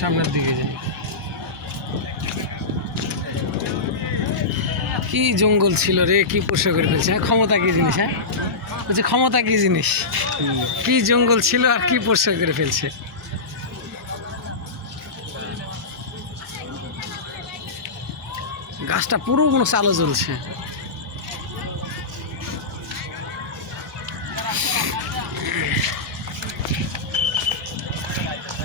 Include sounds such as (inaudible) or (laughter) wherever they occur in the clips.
সামনের দিকে যাই। কি জঙ্গল ছিল রে, কি পোষা করে ফেলছে হ্যাঁ ক্ষমতা কি জিনিস হ্যাঁ? বলছে, ক্ষমতা কি জিনিস? কি জঙ্গল ছিল আর কি পোষা করে ফেলছে? গাছটা পুরো কোনো চালো জ্বলছে।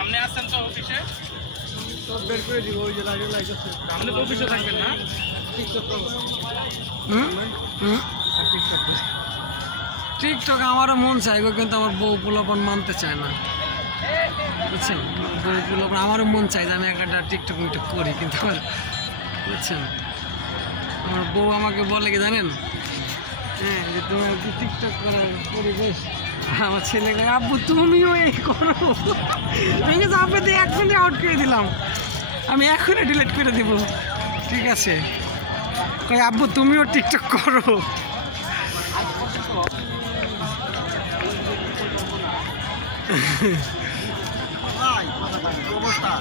আপনি আসছেন তো অফিসে? আপনি তো অফিসে থাকবেন না? ঠিক আছে হুম? হুম? টিকটক আমারও মন চাইবে কিন্তু আমার বউ পোলাপন মানতে চায় না। বুঝছেন? বউ পোলাপন আমারও মন চাই যে আমি একটা টিকটক মিটক করি, কিন্তু আমার বুঝছেন? আমার বউ আমাকে বলে কি জানেন? হ্যাঁ যে তোমার টিকটক করার পরিবেশ। আমার ছেলেকে আব্বু, তুমিও এই করো। ঠিক আছে আপনাদের এক মিনিটে আউট করে দিলাম। আমি এখনই ডিলিট করে দিব। ঠিক আছে? কই আব্বু, তুমিও টিকটক করো। (laughs) অবস্থা